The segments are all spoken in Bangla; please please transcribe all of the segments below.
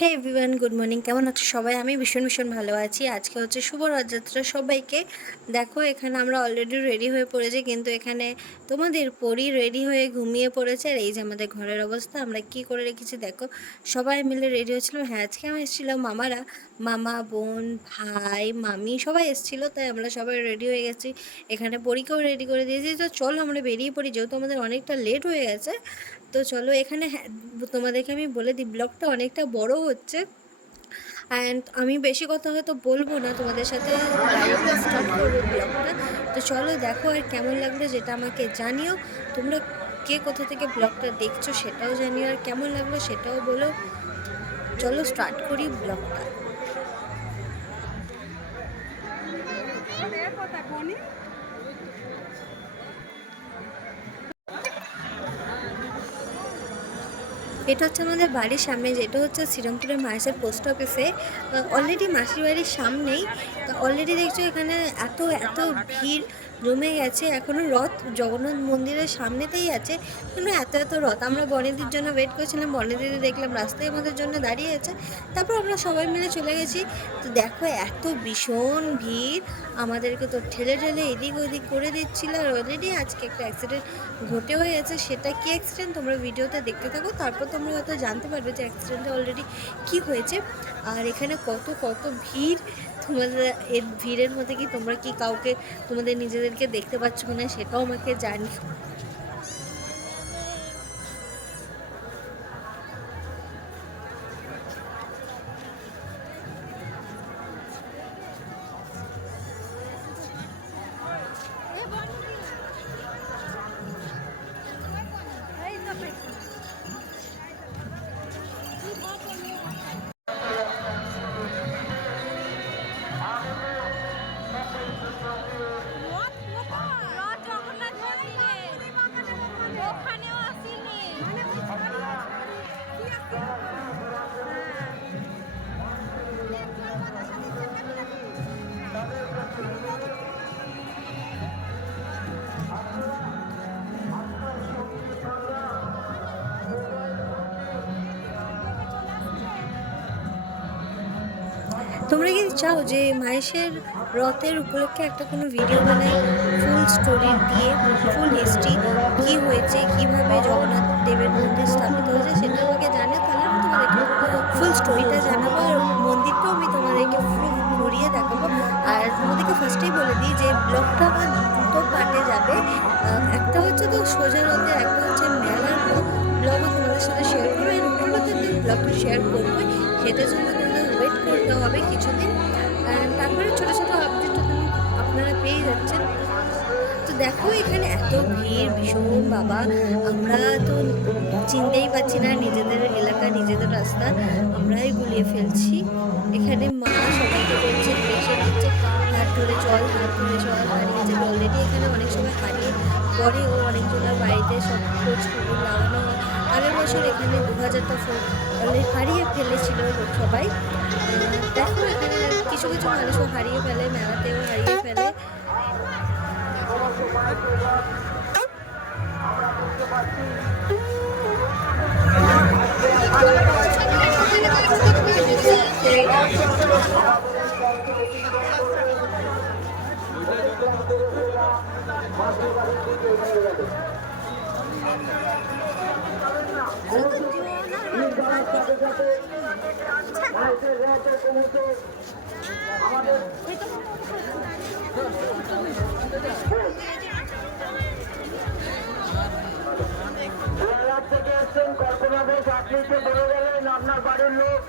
হে এভরিওয়ান, গুড মর্নিং। কেমন আছো সবাই? আমি ভীষণ ভীষণ ভালো আছি। আজকে হচ্ছে শুভ রথযাত্রা সবাইকে। দেখো এখানে আমরা অলরেডি রেডি হয়ে পড়েছি, কিন্তু এখানে তোমাদের পরি রেডি হয়ে ঘুমিয়ে পড়েছে। আর এই যে আমাদের ঘরের অবস্থা, আমরা কি করে রেখেছি দেখো। সবাই মিলে রেডি হয়েছিলাম। হ্যাঁ, আজকে আমি এসেছিলাম মামারা, মামা, বোন, ভাই, মামি সবাই এসেছিলো, তাই আমরা সবাই রেডি হয়ে গেছি। এখানে পরীকেও রেডি করে দিয়েছি। তো চলো আমরা বেরিয়ে পড়ি, যেহেতু আমাদের অনেকটা লেট হয়ে গেছে। তো চলো এখানে, হ্যাঁ, তোমাদেরকে আমি বলে দিই, ব্লগটা অনেকটা বড় হচ্ছে। অ্যান্ড আমি বেশি কথা হয়তো বলবো না, তোমাদের সাথে ডাইরেক্ট স্টার্ট করবো ব্লগটা। তো চলো দেখো, আর কেমন লাগলো যেটা আমাকে জানিও। তোমরা কে কোথা থেকে ব্লগটা দেখছো সেটাও জানিও, আর কেমন লাগলো সেটাও বলো। চলো স্টার্ট করি ব্লগটা। এটা হচ্ছে আমাদের বাড়ির সামনে, যেটা হচ্ছে শ্রীরামপুরের মায়ের পোস্ট অফিসে। অলরেডি মাসির বাড়ির সামনেই। অলরেডি দেখছো এখানে এত এত ভিড় জমে গেছে। এখনও রথ জগন্নাথ মন্দিরের সামনেতেই আছে, কিন্তু এত এত রথ। আমরা বনেদির জন্য ওয়েট করছিলাম, বনেদিদি দেখলাম রাস্তায় আমাদের জন্য দাঁড়িয়ে আছে। তারপর আমরা সবাই মিলে চলে গেছি। তো দেখো এত ভীষণ ভিড়, আমাদেরকে তো ঠেলে ঠেলে এদিক ওদিক করে দিচ্ছিল। আর অলরেডি আজকে একটা অ্যাক্সিডেন্ট ঘটেও গেছে। সেটা কি অ্যাক্সিডেন্ট তোমরা ভিডিওতে দেখতে থাকো, তারপর তোমরা হয়তো জানতে পারবে যে অ্যাক্সিডেন্টে অলরেডি কি হয়েছে। আর এখানে কত কত ভিড়। তোমাদের এর ভিড়ের মধ্যে কি তোমরা কি কাউকে তোমাদের নিজেদেরকে দেখতে পাচ্ছ কিনা সেটাও আমাকে জানি। তোমরা কি চাও যে মাহেশের রথের উপলক্ষে একটা কোনো ভিডিও বানাই, ফুল স্টোরি দিয়ে, ফুল হিস্ট্রি, কি হয়েছে, কিভাবে জগন্নাথ দেবের মন্দির স্থাপিত হয়েছে সেটা আমাকে জানে, তাহলে আমি তোমাদেরকে ফুল স্টোরিটা জানাবো। আর মন্দিরটাও আমি তোমাদেরকে পুরো ঘুরিয়ে দেখাবো। আর তোমাদেরকে ফার্স্টেই বলে দিই যে ব্লগটা আমার দুটো পার্টে যাবে। একটা হচ্ছে তো সোজা রথে, একটা হচ্ছে মেলার ব্লগও তোমাদের সাথে শেয়ার করবো। এর উপর রথের দিন ব্লগটা শেয়ার করবো, সেটার জন্য তোমাদের ওয়েট করতে হবে কিছুদিন। তারপরে ছোটো ছোটো আপডেট আপনারা পেয়ে যাচ্ছেন। তো দেখো এখানে এত ভিড় ভীষণ বাবা, আমরা তো চিনতেই পারছি না নিজেদের এলাকা, নিজেদের রাস্তা আমরাই গুলিয়ে ফেলছি। এখানে মা সবাইকে বলছে, ডিরেকশন দিচ্ছে, হাত ধরে চল, হাত ধরে চল, হারিয়ে যাবে। অলরেডি এখানে অনেক সময় হারিয়ে পরে, ও অনেকজনের বাড়িতে সব খোঁজ খবর লাগানো হয়। আগের বছর এখানে 2000টা ফোন অলরেডি হারিয়ে ফেলেছিল সবাই। দেখো এখানে কিছু কিছু মানুষও হারিয়ে ফেলে, মেলাতেও হারিয়ে ফেলে। কল্পনা ঘোষ, আপনি যে বলে গেলেন আপনার বাড়ির লোক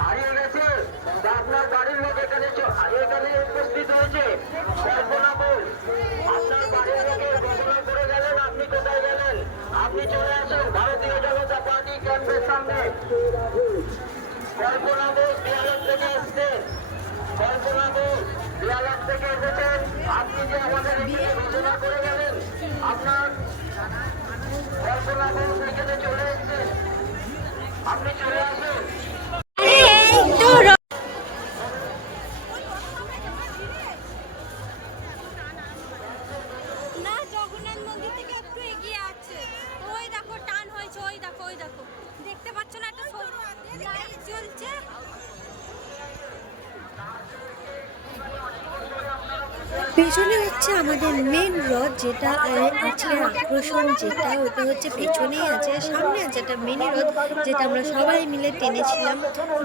হারিয়ে গেছে, আপনার বাড়ির লোক এখানে এখানে উপস্থিত হয়েছে। কল্পনা ঘোষ, আপনার বাড়ির লোকের ঘোষণা করে গেলেন, আপনি কোথায় গেলেন? আপনি চলে আসেন ভারতীয় জনতা পার্টি ক্যাম্পের সামনে। কল্পনা ঘোষ বিয়ালক থেকে এসছেন, কল্পনা ঘোষ বিয়ালক থেকে এসেছেন। আপনি যে আমাদের এখানে ঘোষণা করে গেলেন, আপনার কল্পনা ঘোষ এখানে চলে এসছেন, আপনি চলে আসুন। জগন্নাথ মন্দির থেকে একটু এগিয়ে আছে, ওই দেখো টান হয়েছে, ওই দেখো দেখতে পাচ্ছ না একটা পেছনে হচ্ছে আমাদের মেন রথ, যেটা আজকের আকর্ষণ, যেটা ওটা হচ্ছে পেছনেই আছে। সামনে আছে একটা মিনি রথ, যেটা আমরা সবাই মিলে টেনেছিলাম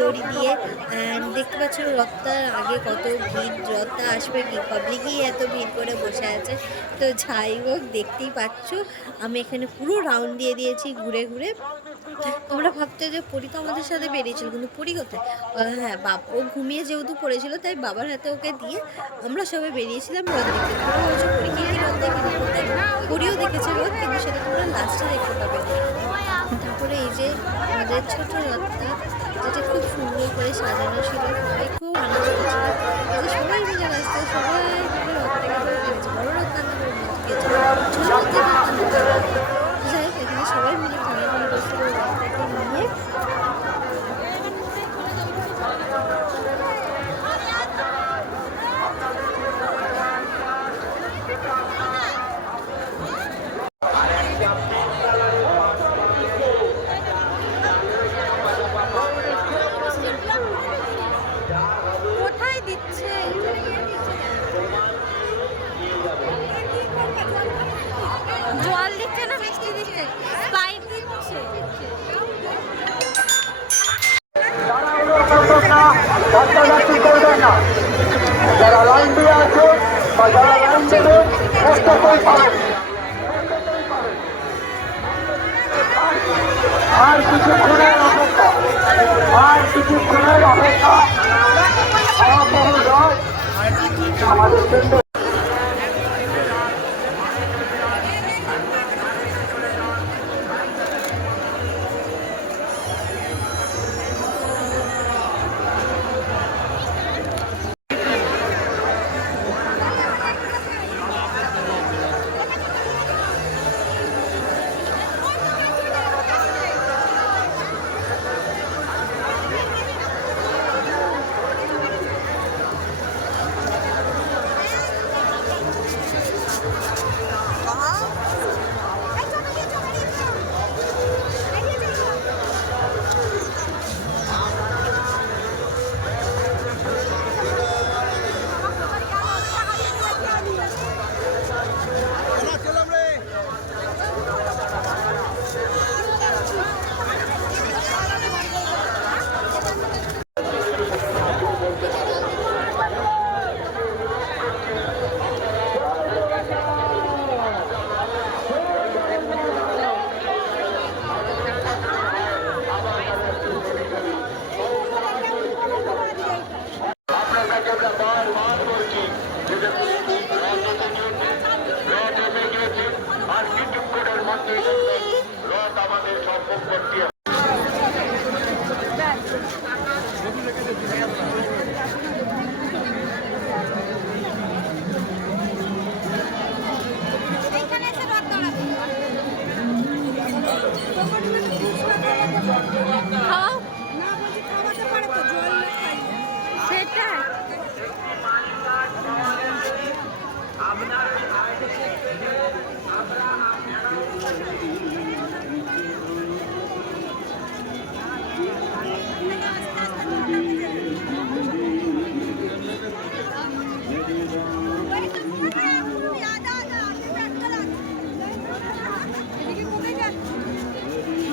দড়ি দিয়ে। অ্যান্ড দেখতে পাচ্ছ রথটার আগে কত ভিড়, রথটা আসবে কি পাবলিকই এত ভিড় করে বসে আছে। তো যাই হোক, দেখতেই পাচ্ছ আমি এখানে পুরো রাউন্ড দিয়ে দিয়েছি ঘুরে ঘুরে। তোমরা ভাবছো যে পরি তো আমাদের সাথে বেরিয়েছিল, কিন্তু পরি কোথায়? হ্যাঁ, ও ঘুমিয়ে যেহেতু পড়েছিল, তাই বাবার হাতে ওকে দিয়ে আমরা সবাই বেরিয়েছিলাম রথ দেখতে। তোমরা বলছো পরীকে কি রথ দেখেনি? পরিও দেখেছে রথ, কিন্তু সেটা তোমরা লাস্টে দেখতে পাবে। তারপরে এই যে আমাদের ছোট রথটা, যেটা খুব সুন্দর করে সাজানো ছিল, সবাই খুব আনন্দ করছিল। এই যে সবাই মিলে রাস্তায় সবাই মিলে রথটাকে ধরে টেনেছে। বড় রথ টানতে পারে না, ছোট রথ টানতে পারে। যাই হোক, এখানে সবাই মিলে টানাটানি করছিল রথটাকে নিয়ে। কোথায় দিচ্ছে? জল দিচ্ছে না মিষ্টি দিচ্ছে? স্প্রাইট দিচ্ছে। যারা লাইন দিয়ে আছে বা যারা লাইন দেবে প্রত্যেকেই পাবেন। আর কিছুক্ষণের অপেক্ষা, আর কিছুক্ষণের অপেক্ষা। আমাদের কেন্দ্র এখানে এসে রথ দাঁড়াবে। খাও না, বলছি খাওয়াতে পারে তো, জল না খাইয়ে। সেটাই।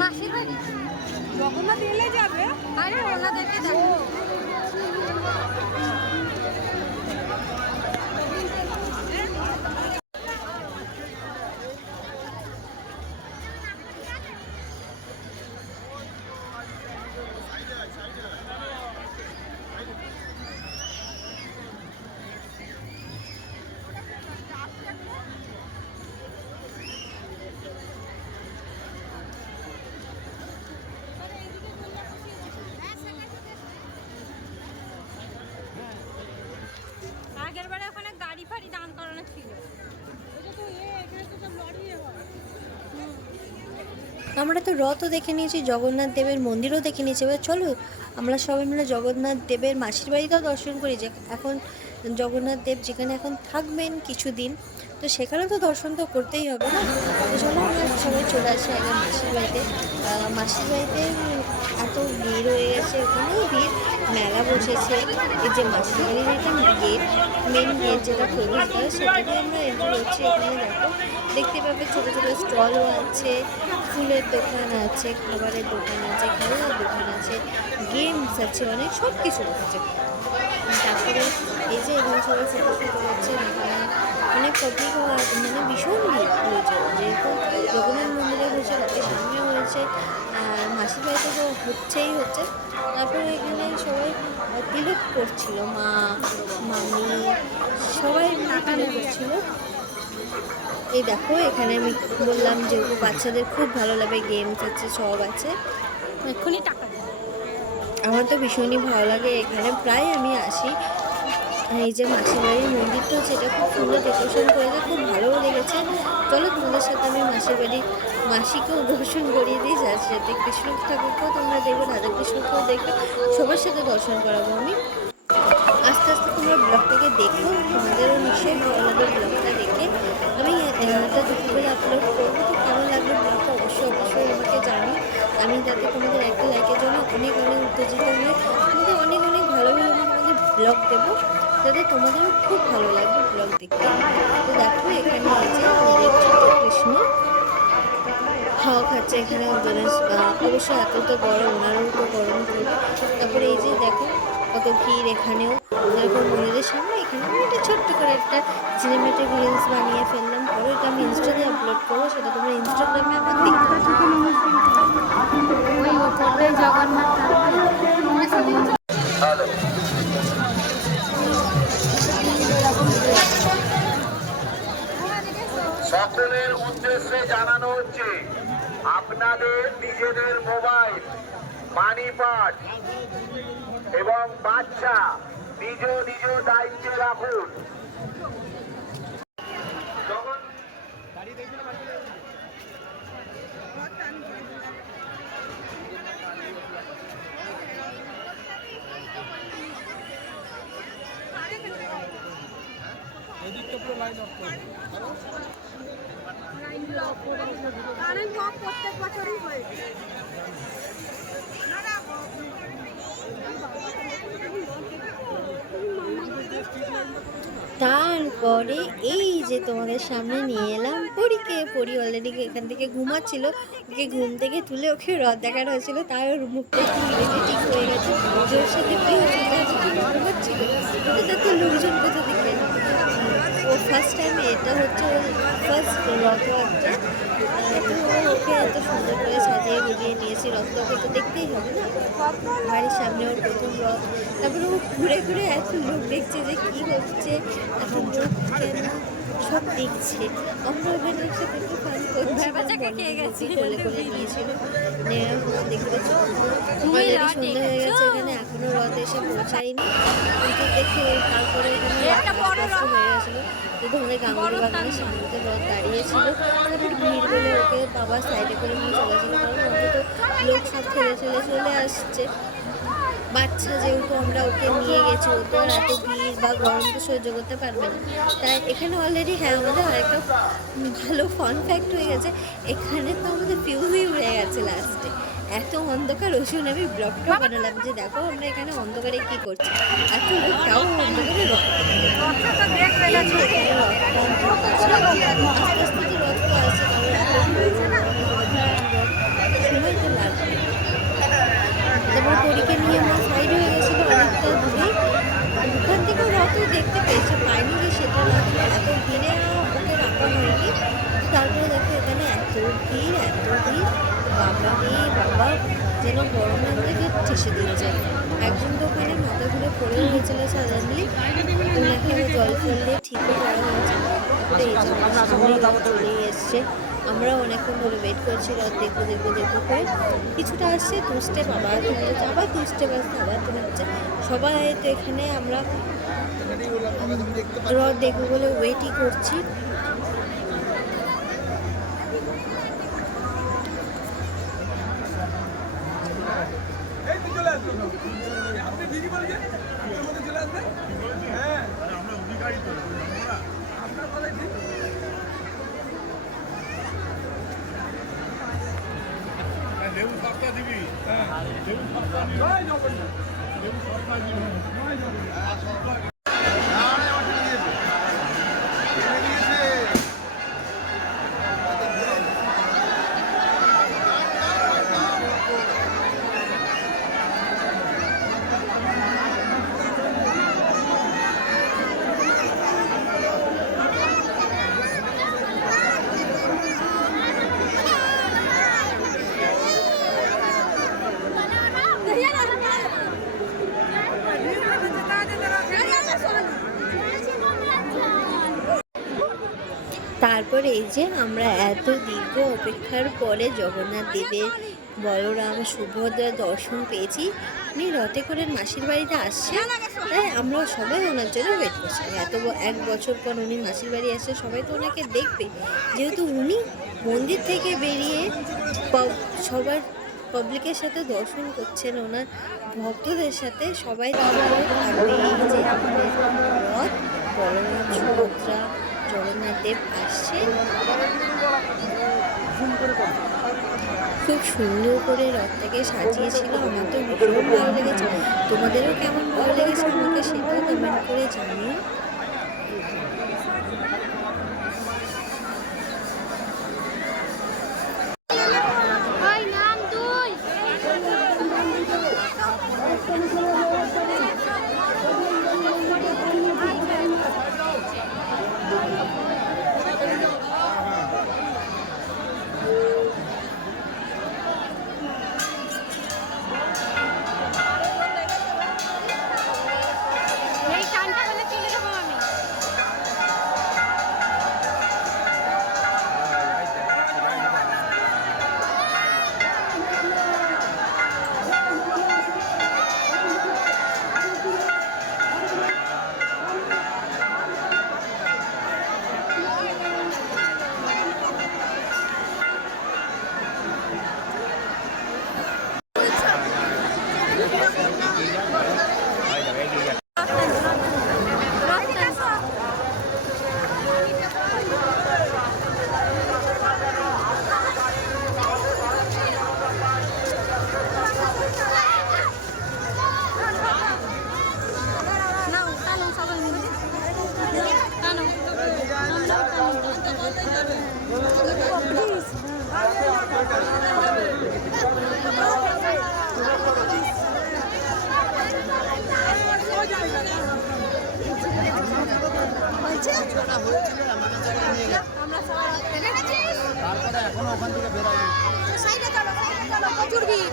মাসির বাড়ি জগন্নাথ এলে যাবে। আরে ওনাদেরকে দেখো। আগের বারে ওখানে গাড়ি ফাড়ি দান করানো ছিল। এটা তো এখানে তো সব লরি হয়। আমরা তো রথও দেখে নিয়েছি, জগন্নাথ দেবের মন্দিরও দেখে নিয়েছি। এবার চলো আমরা সবাই মিলে জগন্নাথ দেবের মাসির বাড়িটাও দর্শন করি, যে এখন জগন্নাথ দেব যেখানে এখন থাকবেন কিছুদিন, তো সেখানে তো দর্শন তো করতেই হবে না। তো চলো আমরা সবাই চলে আসি আগে মাসির বাড়িতে। মাসির বাড়িতে এত ভিড় হয়ে গেছে, ওখানেও ভিড়, মেলা বসেছে। এই যে মাসির বাড়ির এটা গেট, মেন গেট যেটা প্রবেশদ্বার, সেটা দিয়ে আমরা এন্ট্রি করছি। এখানে দেখো দেখতে পাবে ছোটো ছোটো স্টলও আছে, ফুলের দোকান আছে, খাবারের দোকান আছে, খেলনার দোকান আছে, গেমস আছে, অনেক সব কিছু আছে। তারপরে এই যে এখানে সবাই ফটো ফটো করছে, এখানে অনেক পাবলিক মানে ভীষণ ভিড় হয়েছে, যেরকম জগন্নাথ মন্দিরে হয়েছে তাদের সামনে হয়েছে, আর মাসির বাড়িতে তো হচ্ছে। তারপরে এখানে সবাই তিলক করছিল, মা মামি সবাই তিলক করছিল। এই দেখো এখানে আমি বললাম যে বাচ্চাদের খুব ভালো লাগে, গেমস আছে, সব আছে। এক্ষুনি টাকা দেয়। আমার তো ভীষণই ভালো লাগে, এখানে প্রায় আমি আসি। এই যে মাসির বাড়ির মন্দিরটা হচ্ছে, এটা খুব সুন্দর ডেকোরেশন করেছে, খুব ভালোও লেগেছে। চলো তোমাদের সাথে আমি মাসির বাড়ির মাসিকেও দর্শন করিয়ে দিই, যার সাথে কৃষ্ণ ঠাকুরকেও তোমরা দেখবে, রাধা কৃষ্ণকেও দেখবে, সবার সাথে দর্শন করাবো আমি। আস্তে আস্তে তোমরা ব্লগটাকে দেখো, তোমাদেরও নিশ্চয়ই ভালো লাগবে ব্লগটা দেখে। আমি এটা দুপুরবেলা আপলোড করবো, তো কেমন লাগবে ব্লগটা অবশ্যই আমাকে জানিও। আমি যাতে তোমাদের একটা লাইকের জন্য অনেক উত্তেজিত হয়ে তোমাদের অনেক ভালো আমি তোমাদের ব্লগ দেবো, যাতে তোমাদেরও খুব ভালো লাগবে ব্লগ দেখতে। তো দেখো এখানে এই যে আমাদের ছোট কৃষ্ণ হাওয়া খাচ্ছে, এখানে ওদের অবশ্যই এত তো গরম, ওনারও তো গরম করবে। তারপরে এই যে দেখো কত ভিড় এখানেও, যেরকম মন্দিরের সামনে এখানে আমি একটা ছোট্ট করে একটা সিনেমেটিক রিলস বানিয়ে ফেললাম। পরে এটা আমি ইনস্টাতে আপলোড করবো, সেটা তোমরা ইনস্টাগ্রামে আমার দেখতে পাবে। ওই ওপরে জগন্নাথ সকলের উদ্দেশ্যে জানানো হচ্ছে, আপনাদের নিজেদের মোবাইল, মানি পার্স এবং বাচ্চা নিজ দায়িত্বে রাখুন। কারেন্ট অফ প্রত্যেক বছরই হয়েছে। তারপরে এই যে তোমাদের সামনে নিয়ে এলাম পরি অলরেডি এখান থেকে ঘুমাচ্ছিল, ওকে ঘুম থেকে তুলে ওকে রথ দেখানো হয়েছিল, তার মুখটা একটু ইরিটেটিং হয়ে গেছে। ওর সাথে কী হচ্ছিল, ঘুমাচ্ছিল, ওটা তো লোকজন কোথা থেকে। ও ফার্স্ট টাইম, এটা হচ্ছে ওর ফার্স্ট রথযাত্রা, তো ওকে এত সুন্দর করে সাজিয়ে গুজিয়ে নিয়েছি। রথটাকে তো দেখতেই হবে না, বাড়ির সামনে ওর প্রথম রথ। তারপরে ও ঘুরে ঘুরে এত লোক দেখছে যে কী হচ্ছে, এত লোক কেন সব দেখছে। আমরা ওখানে একসাথে একটু ফান করছি, কোলে নিয়েছিল নেওয়া দেখতে পাচ্ছি। অলরেডি সন্ধ্যা হয়ে গেছে, এখানে এখনও রথ এসে পৌঁছায়নি, কিন্তু দেখে তারপরে এখানে হয়ে গেছিলো। তো তোমাদের গাঙ্গুলি বাগানের সামনে রথ দাঁড়িয়েছিল, তারপরে ভিড় বলে ওকে বাবা সাইডে করে নিয়ে চলেছিল, কারণ অন্তত লোক সব ঠেলে চলে আসছে। বাচ্চা যেহেতু আমরা ওকে নিয়ে গেছি, ও তো আর এত ভিড় বা গরম তো সহ্য করতে পারবে না। তাই এখানে অলরেডি আমাদের আরেকটা ভালো ফান ফ্যাক্ট হয়ে গেছে, এখানে তো আমাদের ফিউজই উড়ে গেছে লাস্টে। এত অন্ধকার ওষুধ আমি ব্লগটা বানালাম যে দেখো আমরা এখানে অন্ধকারে কী করছি, এত লোক তাও অন্ধকারে রথ। আস্তে আস্তে তো রথ তো আসছে, সময় তো লাগবে। তারপর পরীকে নিয়ে আমার সাইড হয়ে গেছিলো অনেকটা দূরেই, ওখান থেকেও রথ দেখতে পেয়েছে, পাইনি যে সেটা না, এত ভিড়ে ওকে রাখা হয়নি। তারপরে দেখো এখানে এত ভিড় বাবা রে বাবা, যেন গরমে আমাদেরকে ঠেসে দিচ্ছে। একজন তো ওখানে মাথা ঘুরে পড়ে হয়েছিল সাডেনলি, ওনাকে জল ফল দিয়ে ঠিকও করা হয়েছে। তারপরে এই যে সামনেই রথ চলেই এসছে, আমরা অনেকক্ষণ ধরে ওয়েট করছি রথ দেখবো করে। কিছুটা আসছে 2 স্টেপ, আবার তুমি আবার 2 স্টেপ আসছে, আবার তুমি হচ্ছে। সবাই তো এখানে আমরা রথ দেখবো বলে ওয়েটই করছি। তারপরে এই যে আমরা এত দীর্ঘ অপেক্ষার পরে জগন্নাথ দেবের বলরাম সুভদ্রা দর্শন পেয়েছি। উনি রথে করে মাসির বাড়িতে আসছে, তাই আমরা সবাই ওনার জন্য ওয়েট করছি। এক বছর পর উনি মাসির বাড়ি আসছে, সবাই তো ওনাকে দেখবে, যেহেতু উনি মন্দির থেকে বেরিয়ে সবার পাবলিকের সাথে দর্শন করছেন, ওনার ভক্তদের সাথে সবাই তারপরে থাকবে। এই যে আমাদের রথ, বলরাম সুভদ্রা জগন্নাথ দেব আসছে, খুব সুন্দর করে রথটাকে সাজিয়েছিল। আমার তো ভীষণ ভালো লেগেছে। তোমাদেরও কেমন ভালো লেগেছে আমাকে সেটাও কমেন্ট করে জানিও। তারপরে এখনো ওখান থেকে বেরোয়নি। প্রচুর ভিড়।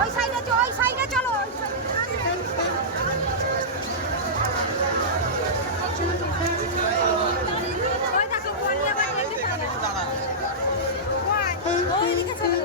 ওই সাইডে চলো। ওই দেখো বলিয়া বাড়ি ওইদিকে চলো।